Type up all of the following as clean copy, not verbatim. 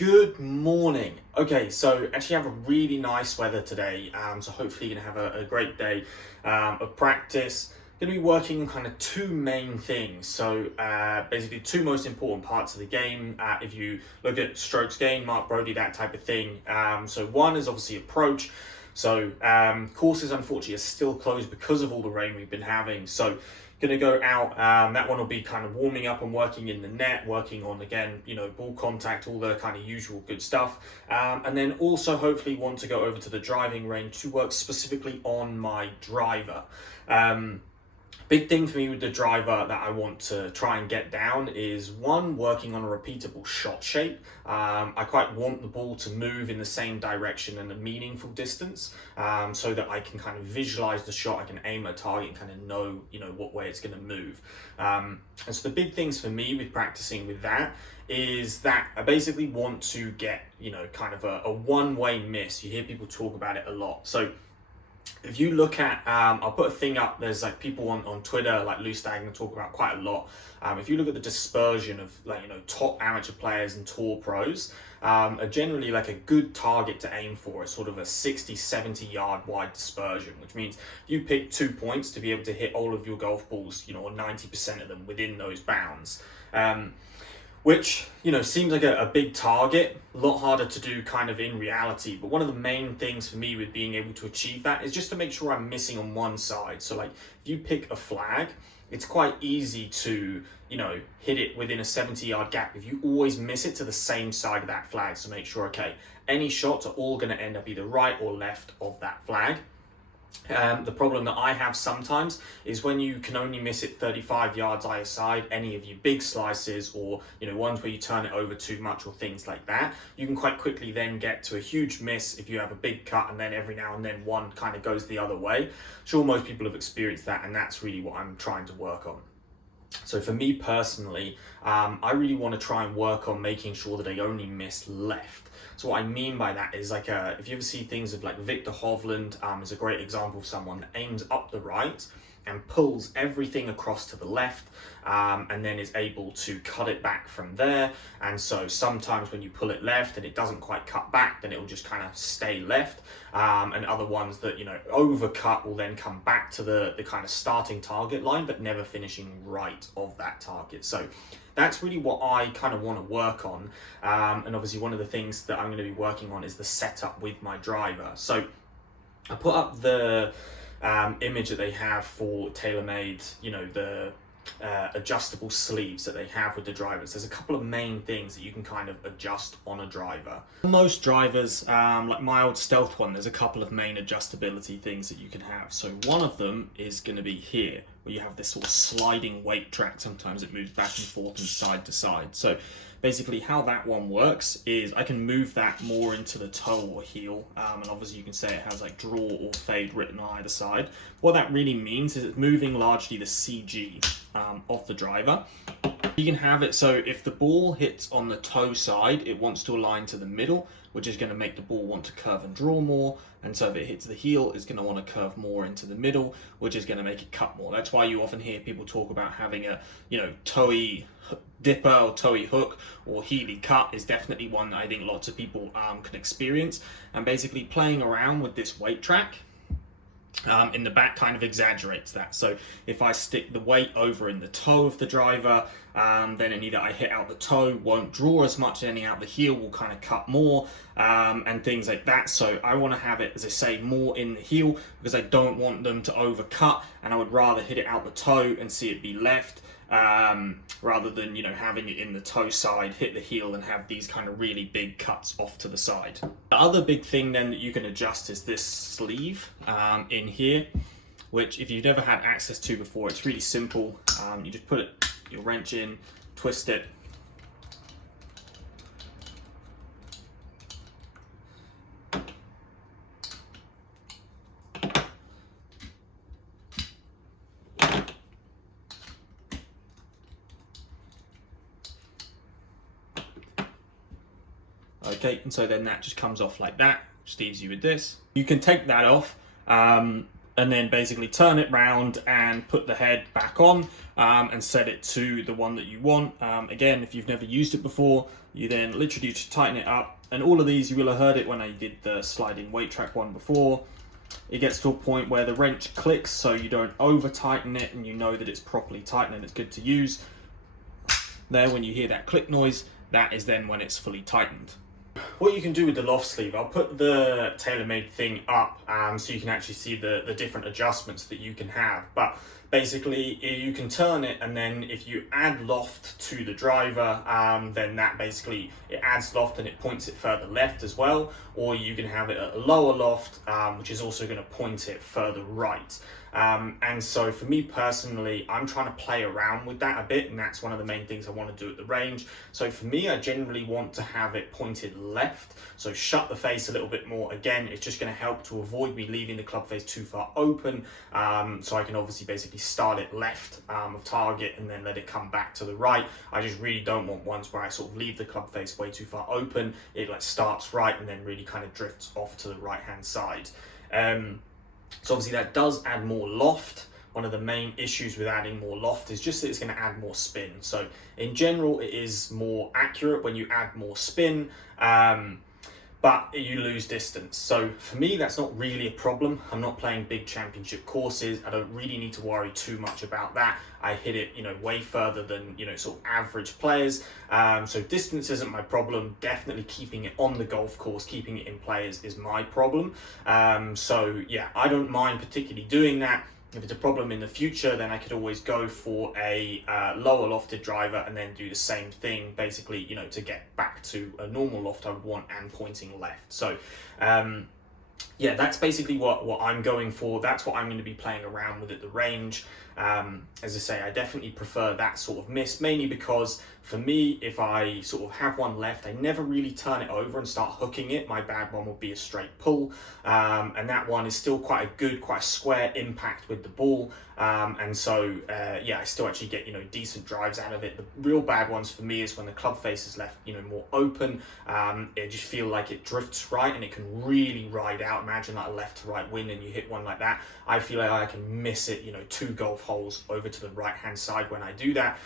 Good morning. Okay, so actually have a really nice weather today. So hopefully you're gonna have a great day of practice. Gonna be working on kind of two main things. So basically two most important parts of the game. If you look at strokes gained, Mark Brody, that type of thing. So one is obviously approach. So courses unfortunately are still closed because of all the rain we've been having. So gonna go out, that one will be kind of warming up and working in the net, working on, again, ball contact, all the kind of usual good stuff. And then also hopefully want to go over to the driving range to work specifically on my driver. Big thing for me with the driver that I want to try and get down is one, working on a repeatable shot shape. I quite want the ball to move in the same direction and a meaningful distance, so that I can kind of visualize the shot, I can aim a target and kind of know, what way it's going to move. And so the big things for me with practicing with that is that I basically want to get, kind of a one-way miss. You hear people talk about it a lot. So if you look at, I'll put a thing up, there's like people on Twitter, like Lou Stagner, talk about quite a lot. If you look at the dispersion of top amateur players and tour pros, are generally like a good target to aim for is sort of a 60, 70 yard wide dispersion, which means you pick 2 points to be able to hit all of your golf balls, or 90% of them within those bounds. Which, seems like a big target, a lot harder to do kind of in reality. But one of the main things for me with being able to achieve that is just to make sure I'm missing on one side. So like if you pick a flag, it's quite easy to, hit it within a 70-yard gap if you always miss it to the same side of that flag. So make sure, okay, any shots are all going to end up either right or left of that flag. The problem that I have sometimes is when you can only miss it 35 yards either side, any of your big slices or ones where you turn it over too much or things like that, you can quite quickly then get to a huge miss if you have a big cut and then every now and then one kind of goes the other way. Sure, most people have experienced that, and that's really what I'm trying to work on. So for me personally, I really want to try and work on making sure that I only miss left. So what I mean by that is like, if you ever see things of like Victor Hovland is a great example of someone that aims up the right and pulls everything across to the left, and then is able to cut it back from there. And so sometimes when you pull it left and it doesn't quite cut back, then it will just kind of stay left. And other ones that, overcut will then come back to the kind of starting target line, but never finishing right of that target. So that's really what I kind of want to work on. And obviously one of the things that I'm going to be working on is the setup with my driver. So I put up the image that they have for Taylormade, the adjustable sleeves that they have with the drivers. There's a couple of main things that you can kind of adjust on a driver. Most drivers, like my old Stealth one, there's a couple of main adjustability things that you can have. So one of them is going to be here, where you have this sort of sliding weight track. Sometimes it moves back and forth and side to side. So basically how that one works is I can move that more into the toe or heel, and obviously you can say it has like draw or fade written on either side. What that really means is it's moving largely the CG of the driver. You can have it so if the ball hits on the toe side, it wants to align to the middle, which is going to make the ball want to curve and draw more. And so if it hits the heel, it's going to want to curve more into the middle, which is going to make it cut more. That's why you often hear people talk about having a, toe-y dipper or toe-y hook or heely cut is definitely one that I think lots of people can experience. And basically playing around with this weight track in the back kind of exaggerates that. So if I stick the weight over in the toe of the driver, then any that I hit out the toe won't draw as much, any out the heel will kind of cut more, and things like that. So I want to have it, as I say, more in the heel because I don't want them to overcut, and I would rather hit it out the toe and see it be left, rather than having it in the toe side, hit the heel and have these kind of really big cuts off to the side. The other big thing then that you can adjust is this sleeve in here, which if you've never had access to before, it's really simple. You just put your wrench in, twist it, okay, and so then that just comes off like that, which leaves you with this. You can take that off, and then basically turn it round and put the head back on, and set it to the one that you want. Again, if you've never used it before, you then literally just tighten it up. And all of these, you will have heard it when I did the sliding weight track one before. It gets to a point where the wrench clicks, so you don't over tighten it, and you know that it's properly tightened and it's good to use. There, when you hear that click noise, that is then when it's fully tightened. What you can do with the Loft sleeve, I'll put the Taylormade thing up, so you can actually see the different adjustments that you can have. But basically, you can turn it, and then if you add Loft to the driver, then that basically, it adds Loft and it points it further left as well. Or you can have it at a lower Loft, which is also going to point it further right. And so for me personally, I'm trying to play around with that a bit, and that's one of the main things I want to do at the range. So for me, I generally want to have it pointed left, so shut the face a little bit more. Again, it's just going to help to avoid me leaving the club face too far open, so I can obviously basically start it left of target and then let it come back to the right. I just really don't want ones where I sort of leave the club face way too far open. It like starts right and then really kind of drifts off to the right hand side. So obviously that does add more loft. One of the main issues with adding more loft is just that it's going to add more spin. So in general, it is more accurate when you add more spin, but you lose distance. So for me, that's not really a problem. I'm not playing big championship courses. I don't really need to worry too much about that. I hit it, way further than, sort of average players. So distance isn't my problem. Definitely keeping it on the golf course, keeping it in play is my problem. So yeah, I don't mind particularly doing that. If it's a problem in the future, then I could always go for a lower lofted driver and then do the same thing, basically, to get back to a normal loft I would want and pointing left. So, yeah, that's basically what I'm going for. That's what I'm going to be playing around with at the range. As I say, I definitely prefer that sort of miss, mainly because for me, if I sort of have one left, I never really turn it over and start hooking it. My bad one would be a straight pull, and that one is still quite a square impact with the ball. And so, yeah, I still actually get, decent drives out of it. The real bad ones for me is when the club face is left, more open. It just feel like it drifts right and it can really ride out. Imagine like a left to right wind and you hit one like that. I feel like I can miss it, 2 golf holes over to the right hand side when I do that.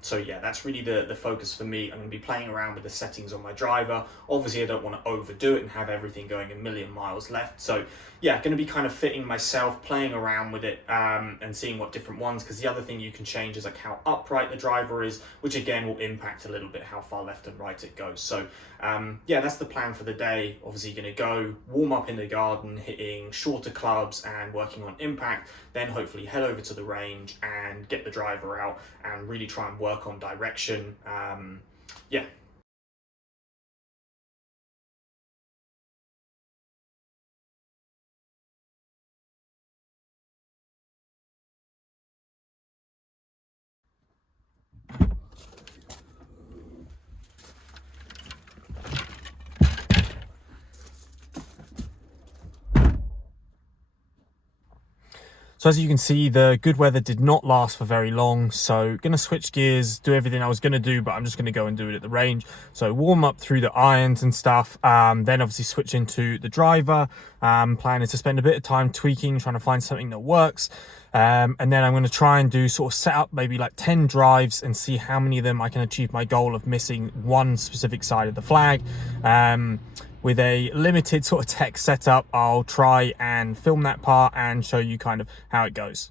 So yeah, that's really the focus for me. I'm going to be playing around with the settings on my driver. Obviously, I don't want to overdo it and have everything going a million miles left. So yeah, going to be kind of fitting myself, playing around with it, and seeing what different ones, because the other thing you can change is like how upright the driver is, which again will impact a little bit how far left and right it goes. So yeah, that's the plan for the day. Obviously going to go warm up in the garden, hitting shorter clubs and working on impact, then hopefully head over to the range and get the driver out and really try and work on direction. Yeah. So as you can see, the good weather did not last for very long. So going to switch gears, do everything I was going to do, but I'm just going to go and do it at the range. So warm up through the irons and stuff. Then obviously switch into the driver. Plan is to spend a bit of time tweaking, trying to find something that works. And then I'm going to try and do sort of set up maybe like 10 drives and see how many of them I can achieve my goal of missing one specific side of the flag. With a limited sort of tech setup, I'll try and film that part and show you kind of how it goes.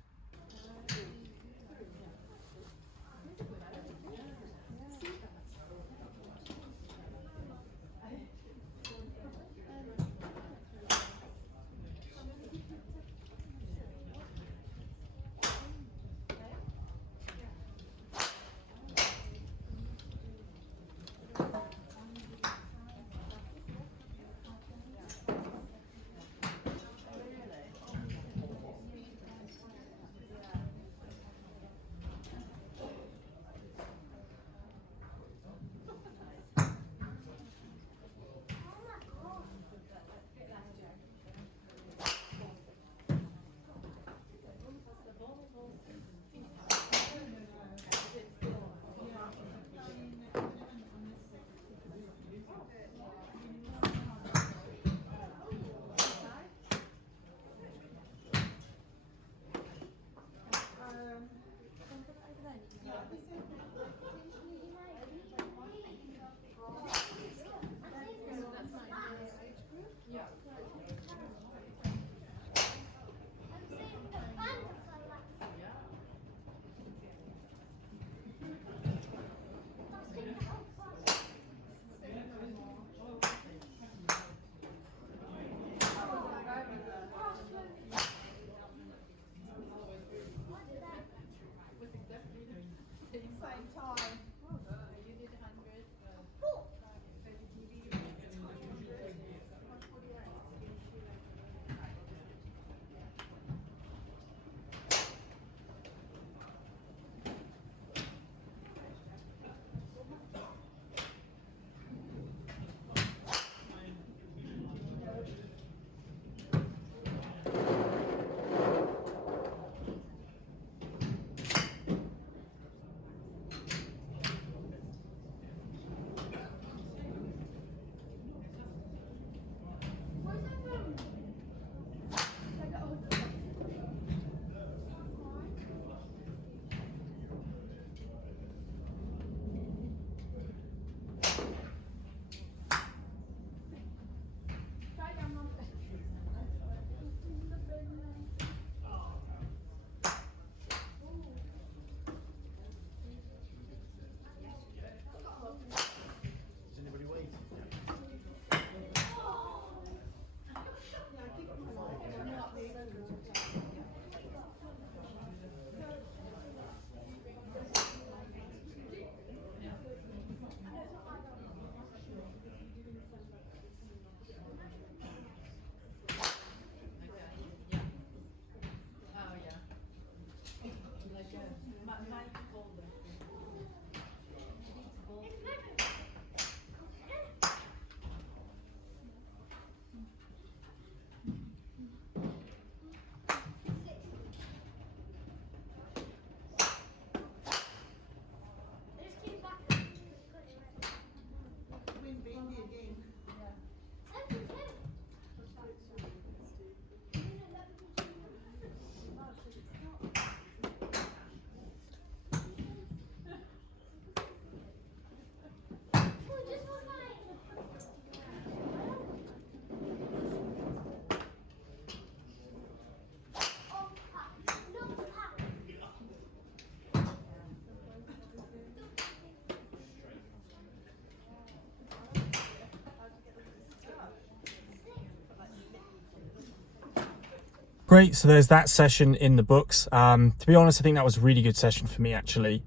Great. So there's that session in the books. To be honest, I think that was a really good session for me, actually.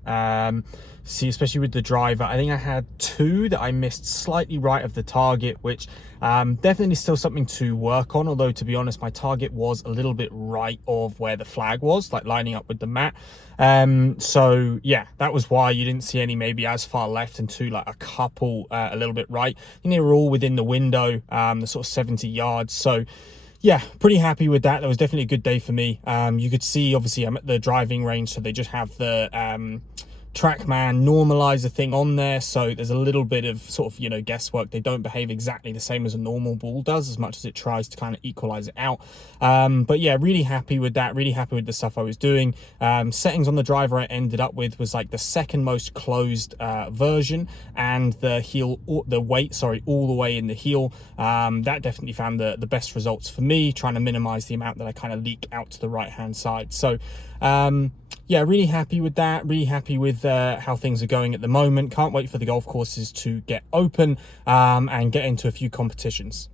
See, especially with the driver, I think I had 2 that I missed slightly right of the target, which definitely still something to work on. Although, to be honest, my target was a little bit right of where the flag was, like lining up with the mat. So yeah, that was why you didn't see any maybe as far left, and 2 like a couple a little bit right. I think they were all within the window, the sort of 70 yards. So yeah, pretty happy with that. That was definitely a good day for me. You could see, obviously, I'm at the driving range, so they just have the TrackMan normalizer thing on there, so there's a little bit of sort of, you know, guesswork. They don't behave exactly the same as a normal ball does, as much as it tries to kind of equalize it out. But yeah, really happy with that, really happy with the stuff I was doing. Settings on the driver I ended up with was like the second most closed version, and the heel, the weight, sorry, all the way in the heel. That definitely found the best results for me, trying to minimize the amount that I kind of leak out to the right hand side. So yeah, really happy with that, really happy with how things are going at the moment. Can't wait for the golf courses to get open and get into a few competitions.